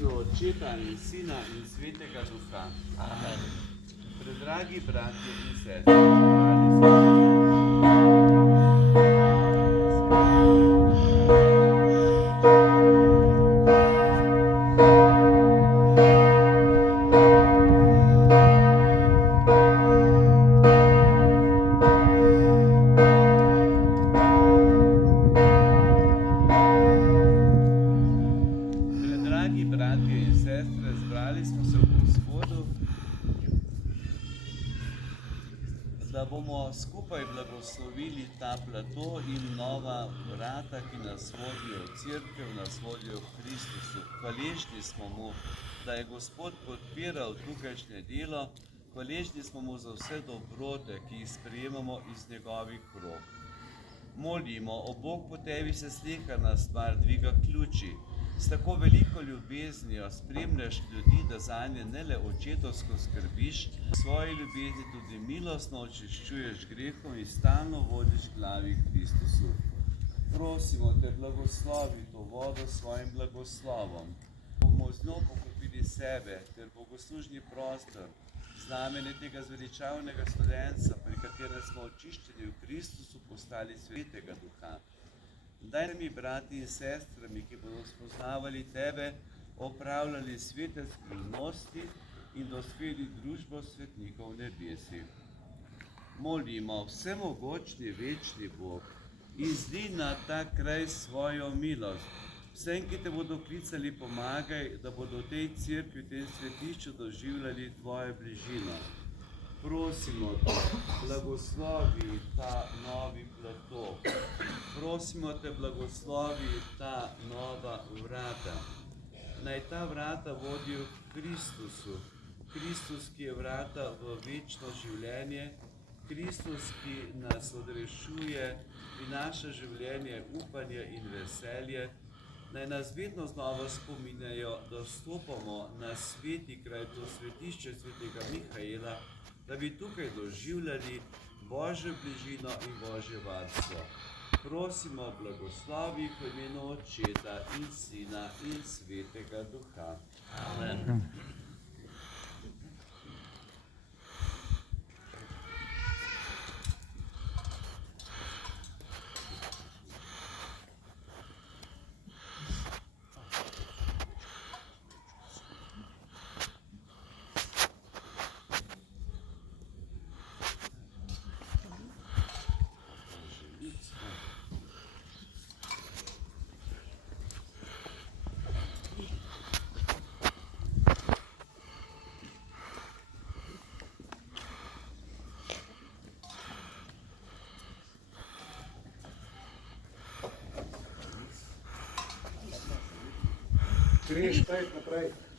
imenu Očeta in Sina in Svetega Duha. Amen. Predragi bratje in sestre, dragi bratje in sestre, zbrali smo se v Gospodu, da bomo skupaj blagoslovili ta plato in nova vrata, ki nas vodijo v cerkev, nas vodijo v Kristusu. Hvaležni smo mu, da je Gospod podpiral tukajšnje delo, hvaležni smo mu za vse dobrote, ki jih sprejemamo iz njegovih rok. Molimo, o Bog po tebi se sleherna stvar dviga ključi. S tako veliko ljubeznijo spremljaš ljudi, da zanje ne le očetovsko skrbiš, svoji ljubezni tudi milostno očiščuješ grehom in stalno vodiš glavi Kristusu. Prosimo te, blagoslovi to vodo s svojim blagoslovom. Bomo z njo pokropili sebe ter bogoslužni prostor, znamenje tega zveličavnega studenca, pri katerem smo očiščeni v Kristusu postali Svetega Duha. Daj mi, brati in sestrami, ki bodo spoznavali tebe, opravljali svete skrivnosti in dospeli družbo svetnikov v nebesi. Molimo, vsemogočni večni Bog, izlij na ta kraj svojo milost. Vsem, ki te bodo klicali, pomagaj, da bodo v tej cerkvi, v tem svetišču doživljali tvojo bližino. Prosimo te, blagoslovi ta novi plato. Prosimo te, blagoslovi ta nova vrata. Naj ta vrata vodijo k Kristusu. Kristus, ki je vrata v večno življenje. Kristus, ki nas odrešuje, prinaša življenje, upanje in veselje. Naj nas vedno znova spominjajo, da vstopamo na sveti kraj, to svetišče svetega Mihaela, da bi tukaj doživljali Božjo bližino in Božje varstvo. Prosimo, blagoslovi v imenu Očeta in Sina in Svetega Duha. Amen. Greš, pojď naprej.